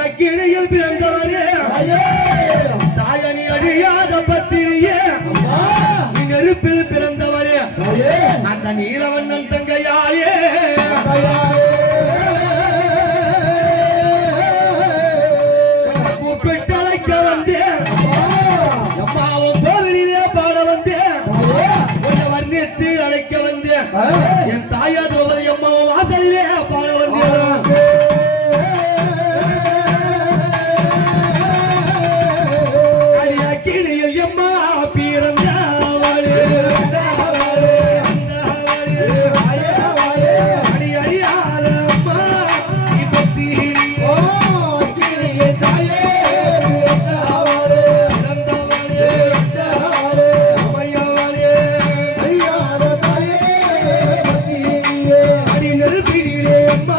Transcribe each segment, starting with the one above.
அக்கினியில் பிறந்தவளே தாயணி அழியாத பத்தினியே. நீ நெருப்பில் பிறந்தவளே. அந்த நீலவண்ணன் தங்கையாயே உன்னை கூப்பிட்டு அழைக்க வந்தேன் அம்மாவும் கோவிலிலே பாட வந்தேன் உன்னை வர்ணித்து அழைக்க வந்தேன் என் அம்மா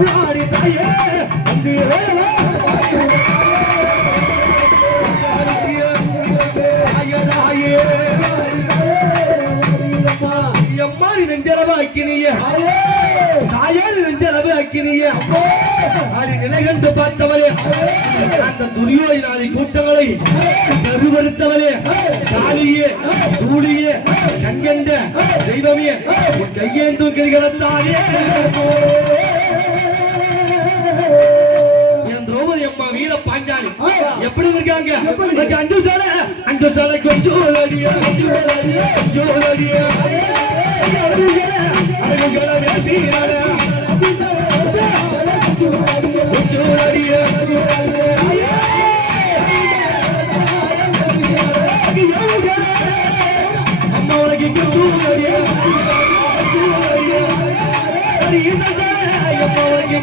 நீ தாயே அங்கு வேலை நெஞ்சளவு அக்கினிய தாயாரி நெஞ்சளவு அக்கினிய அடி நிலை கண்டு பார்த்தவளே. அந்த துரியோஜனாதி கூட்டங்களை கருவறுத்தவளே காளியே சூழியே கண்கண்ட தெய்வமே உன் கையேந்தும் கிரிகளத்தாலே வீர பாஞ்சாலி. எப்படி இருக்காங்க? அஞ்சு சாலை. அஞ்சு சாலை கொஞ்சம் அடியா கொஞ்சம் அம்மா உனக்கு அடி அம்மா உனக்கு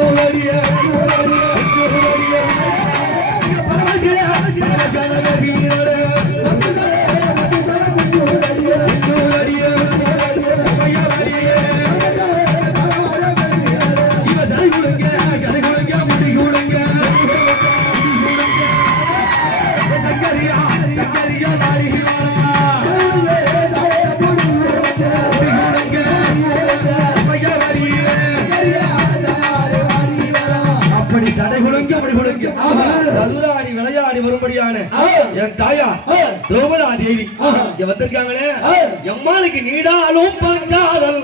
பீராள சங்கரியா விளையாடி வரும்படியான என் தாயா திரௌபதா தேவி. இங்க வந்திருக்காங்களே? எம்மாளுக்கு நீடாலும் பஞ்சாலம்